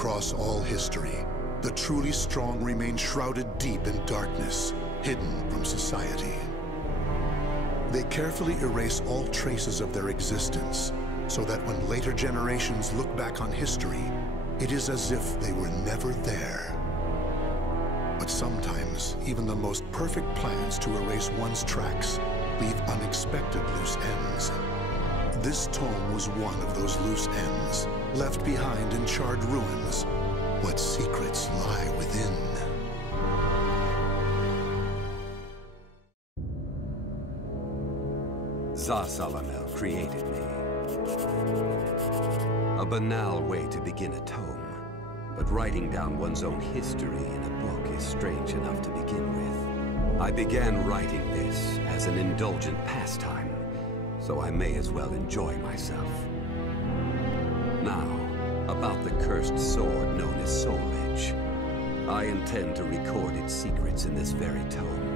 Across all history, the truly strong remain shrouded deep in darkness, hidden from society. They carefully erase all traces of their existence, so that when later generations look back on history, it is as if they were never there. But sometimes, even the most perfect plans to erase one's tracks leave unexpected loose ends. This tome was one of those loose ends, left behind in charred ruins. What secrets lie within? Zasalamel created me. A banal way to begin a tome, but writing down one's own history in a book is strange enough to begin with. I began writing this as an indulgent pastime, so I may as well enjoy myself. Now, about the cursed sword known as Soul Edge. I intend to record its secrets in this very tome.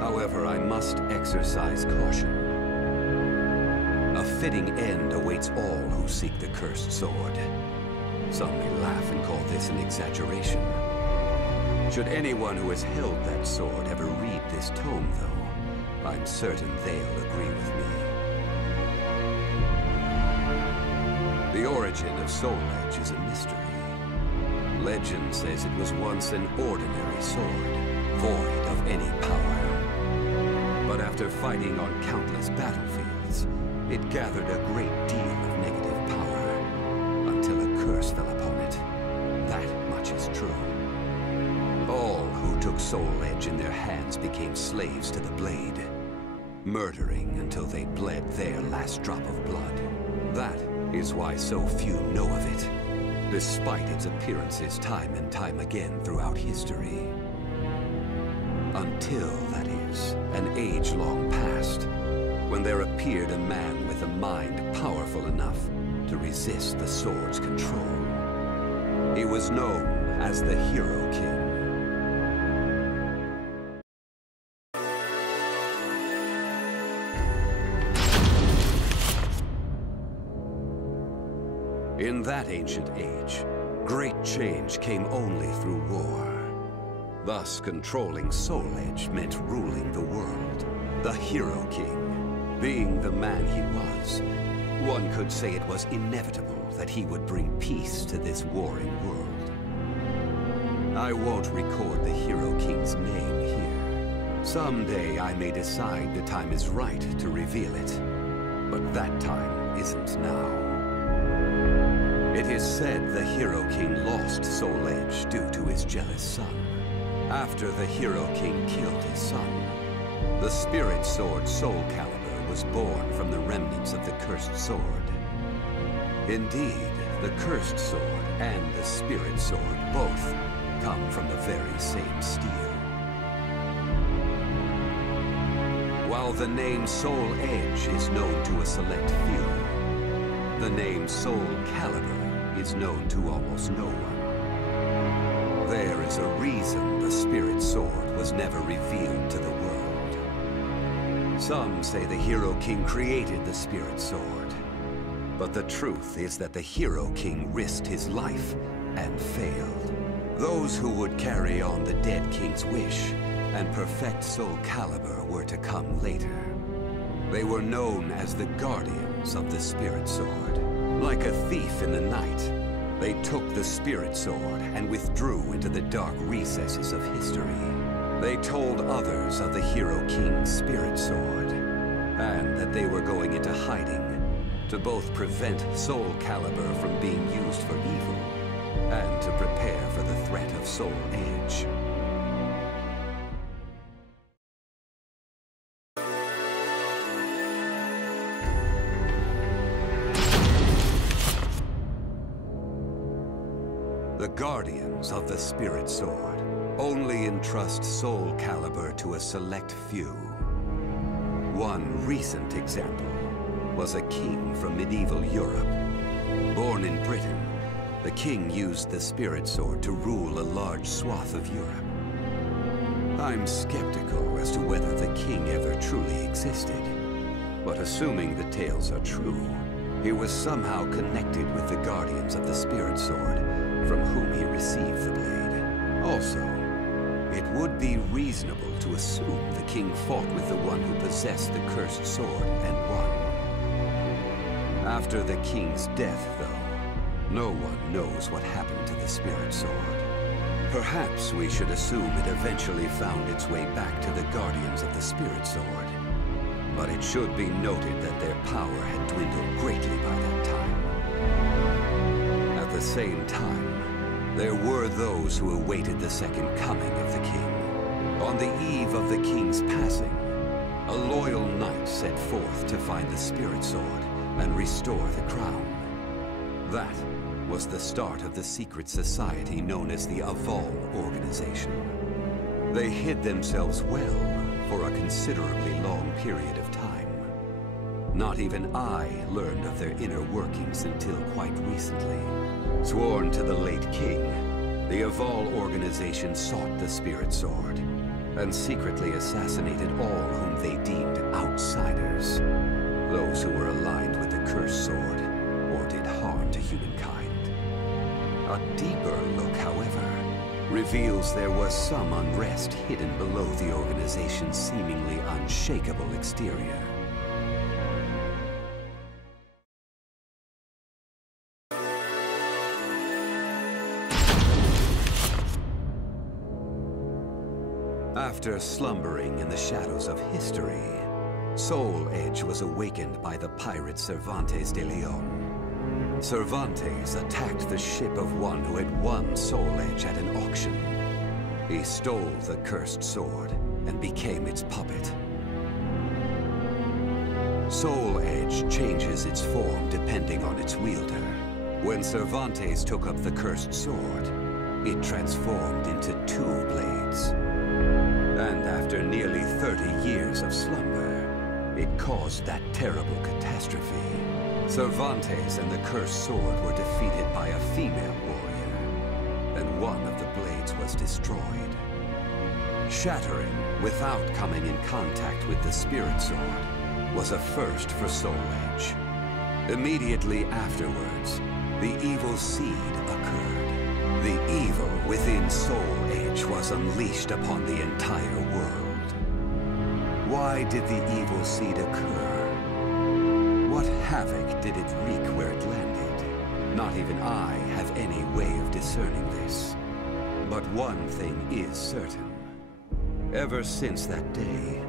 However, I must exercise caution. A fitting end awaits all who seek the cursed sword. Some may laugh and call this an exaggeration. Should anyone who has held that sword ever read this tome, though, I'm certain they'll agree with me. The origin of Soul Edge is a mystery. Legend says it was once an ordinary sword, void of any power. But after fighting on countless battlefields, it gathered a great deal of negative power, until a curse fell upon it. That much is true. All who took Soul Edge in their hands became slaves to the blade, murdering until they bled their last drop of blood. That is why so few know of it, despite its appearances time and time again throughout history. Until, that is, an age-long past, when there appeared a man with a mind powerful enough to resist the sword's control. He was known as the Hero King. In that ancient age, great change came only through war. Thus, controlling Soul Edge meant ruling the world. The Hero King, being the man he was, one could say it was inevitable that he would bring peace to this warring world. I won't record the Hero King's name here. Someday I may decide the time is right to reveal it, but that time isn't now. It is said the Hero King lost Soul Edge due to his jealous son. After the Hero King killed his son, the spirit sword Soul Calibur was born from the remnants of the cursed sword. Indeed, the cursed sword and the spirit sword both come from the very same steel. While the name Soul Edge is known to a select few, the name Soul Calibur is known to almost no one. There is a reason the spirit sword was never revealed to the world. Some say the Hero King created the spirit sword, but the truth is that the Hero King risked his life and failed. Those who would carry on the dead king's wish and perfect Soul Calibur were to come later. They were known as the guardians of the spirit sword. Like a thief in the night, they took the spirit sword and withdrew into the dark recesses of history. They told others of the Hero King's spirit sword, and that they were going into hiding to both prevent Soul Calibur from being used for evil, and to prepare for the threat of Soul Edge. The guardians of the spirit sword only entrust Soul Calibur to a select few. One recent example was a king from medieval Europe. Born in Britain, the king used the spirit sword to rule a large swath of Europe. I'm skeptical as to whether the king ever truly existed, but assuming the tales are true, He was somehow connected with the guardians of the Spirit Sword, from whom he received the blade. Also, it would be reasonable to assume the king fought with the one who possessed the cursed sword and won. After the king's death, though, no one knows what happened to the Spirit Sword. Perhaps we should assume it eventually found its way back to the guardians of the Spirit Sword. But it should be noted that their power had dwindled greatly by that time. At the same time, there were those who awaited the second coming of the king. On the eve of the king's passing, a loyal knight set forth to find the Spirit Sword and restore the crown. That was the start of the secret society known as the Aval Organization. They hid themselves well for a considerably long period of time. Not even I learned of their inner workings until quite recently. Sworn to the late king, the Aval Organization sought the Spirit Sword and secretly assassinated all whom they deemed outsiders, those who were aligned with the cursed sword or did harm to humankind. A deeper look, however, reveals there was some unrest hidden below the organization's seemingly unshakable exterior. After slumbering in the shadows of history, Soul Edge was awakened by the pirate Cervantes de Leon. Cervantes attacked the ship of one who had won Soul Edge at an auction. He stole the cursed sword and became its puppet. Soul Edge changes its form depending on its wielder. When Cervantes took up the cursed sword, it transformed into 2 blades. And after nearly 30 years of slumber, it caused that terrible catastrophe. Cervantes and the cursed sword were defeated by a female warrior, and one of the blades was destroyed. Shattering without coming in contact with the Spirit Sword was a first for Soul Edge. Immediately afterwards, the evil seed occurred. The evil within Soul Edge was unleashed upon the entire world. Why did the evil seed occur? What havoc did it wreak where it landed? Not even I have any way of discerning this. But one thing is certain. Ever since that day,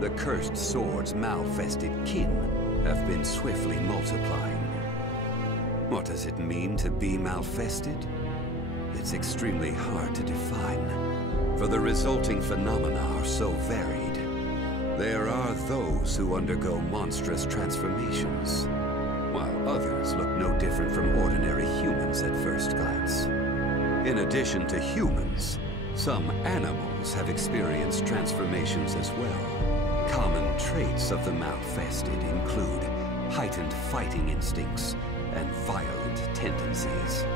the cursed sword's malfested kin have been swiftly multiplying. What does it mean to be malfested? It's extremely hard to define, for the resulting phenomena are so varied. There are those who undergo monstrous transformations, while others look no different from ordinary humans at first glance. In addition to humans, some animals have experienced transformations as well. Common traits of the malfested include heightened fighting instincts and violent tendencies.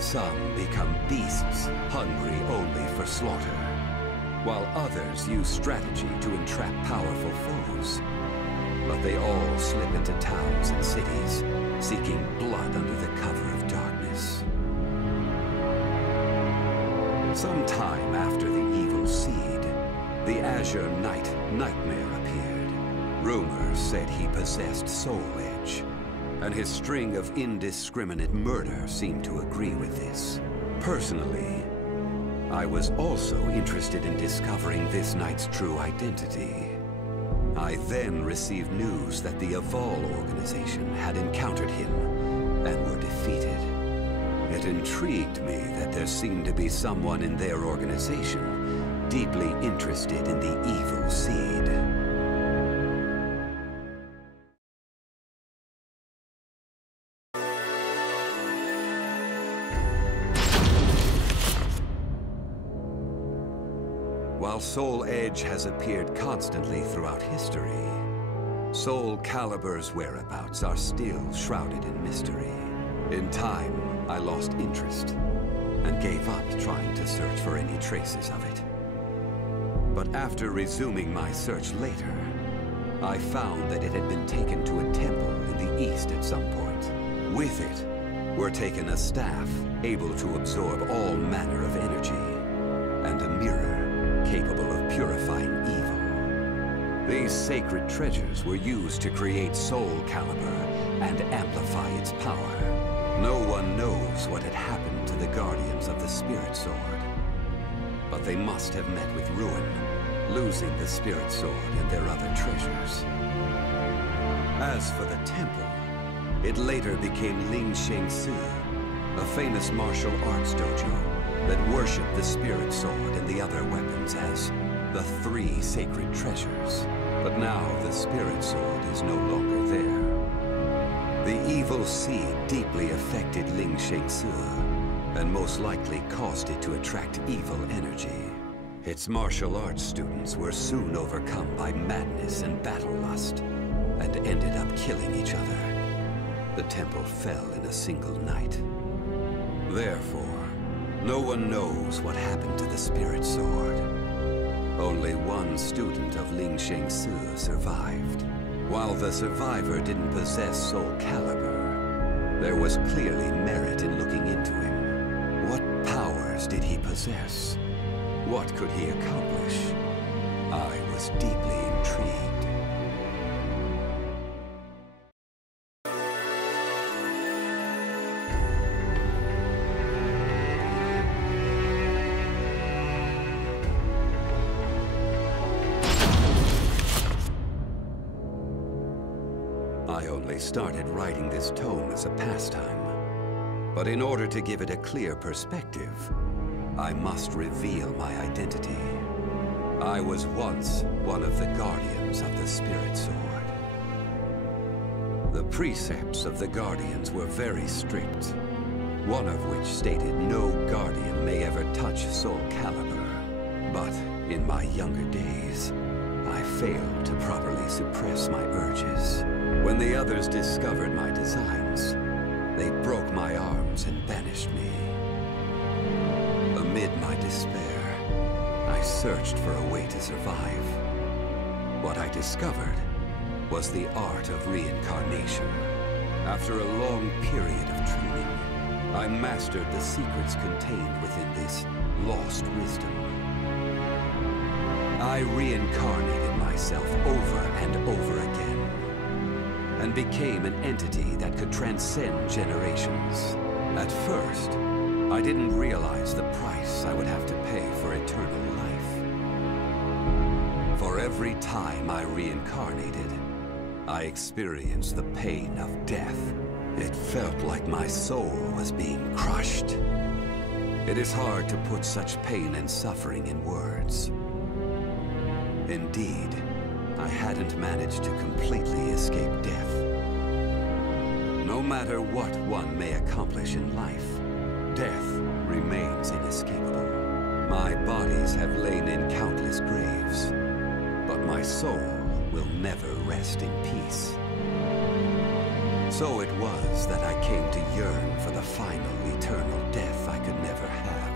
Some become beasts, hungry only for slaughter, while others use strategy to entrap powerful foes. But they all slip into towns and cities, seeking blood under the cover of darkness. Sometime after the evil seed, the Azure Knight Nightmare appeared. Rumors said he possessed Soul Edge, and his string of indiscriminate murder seemed to agree with this. Personally, I was also interested in discovering this knight's true identity. I then received news that the Aval Organization had encountered him and were defeated. It intrigued me that there seemed to be someone in their organization deeply interested in the evil seed. While Soul Edge has appeared constantly throughout history, Soul Calibur's whereabouts are still shrouded in mystery. In time, I lost interest and gave up trying to search for any traces of it. But after resuming my search later, I found that it had been taken to a temple in the east at some point. With it were taken a staff able to absorb all manner of energy, and a mirror capable of purifying evil. These sacred treasures were used to create Soul Calibur and amplify its power. No one knows what had happened to the Guardians of the Spirit Sword, but they must have met with ruin, losing the Spirit Sword and their other treasures. As for the temple, it later became Ling Sheng Su, a famous martial arts dojo that worshipped the Spirit Sword and the other weapons as the three sacred treasures. But now the Spirit Sword is no longer there. The evil seed deeply affected Ling Sheng Su, and most likely caused it to attract evil energy. Its martial arts students were soon overcome by madness and battle lust, and ended up killing each other. The temple fell in a single night. Therefore, no one knows what happened to the Spirit Sword. Only one student of Ling Sheng Su survived. While the survivor didn't possess Soul Calibur, there was clearly merit in looking into him. What powers did he possess? What could he accomplish? I was deeply intrigued. I only started writing this tome as a pastime, but in order to give it a clear perspective, I must reveal my identity. I was once one of the Guardians of the Spirit Sword. The precepts of the Guardians were very strict, one of which stated no Guardian may ever touch Soul Calibur. But in my younger days, I failed to properly suppress my urges. When the others discovered my designs, they broke my arms and banished me. Amid my despair, I searched for a way to survive. What I discovered was the art of reincarnation. After a long period of training, I mastered the secrets contained within this lost wisdom. I reincarnated myself over and over again, and became an entity that could transcend generations. At first, I didn't realize the price I would have to pay for eternal life. For every time I reincarnated, I experienced the pain of death. It felt like my soul was being crushed. It is hard to put such pain and suffering in words. Indeed, I hadn't managed to completely escape death. No matter what one may accomplish in life, death remains inescapable. My bodies have lain in countless graves, but my soul will never rest in peace. So it was that I came to yearn for the final eternal death I could never have.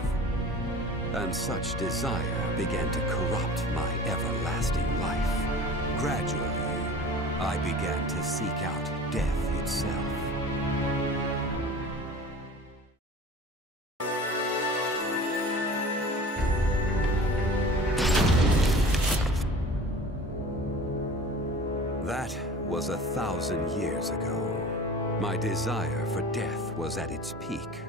And such desire began to corrupt my everlasting life. Gradually, I began to seek out death itself. That was 1,000 years ago. My desire for death was at its peak.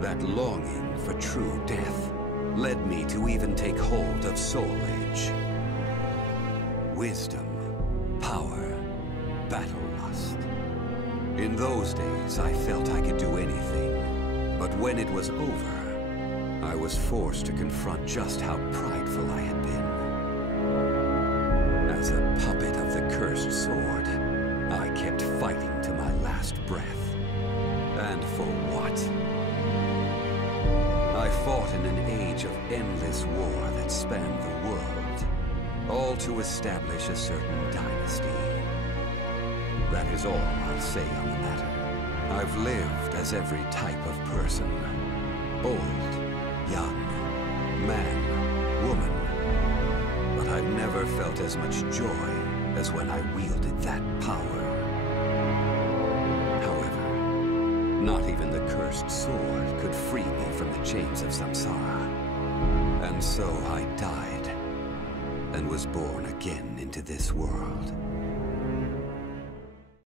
That longing for true death led me to even take hold of Soul Age. Wisdom, power, battle lust. In those days, I felt I could do anything. But when it was over, I was forced to confront just how prideful I had been. As a puppet of the cursed sword, I kept fighting to my last breath. And for what? I fought in an age of endless war that spanned the world, all to establish a certain dynasty. That is all I'll say on the matter. I've lived as every type of person. Old, young, man, woman. But I've never felt as much joy as when I wielded that power. However, not even the cursed sword could free me from the chains of samsara. And so I died, and was born again into this world.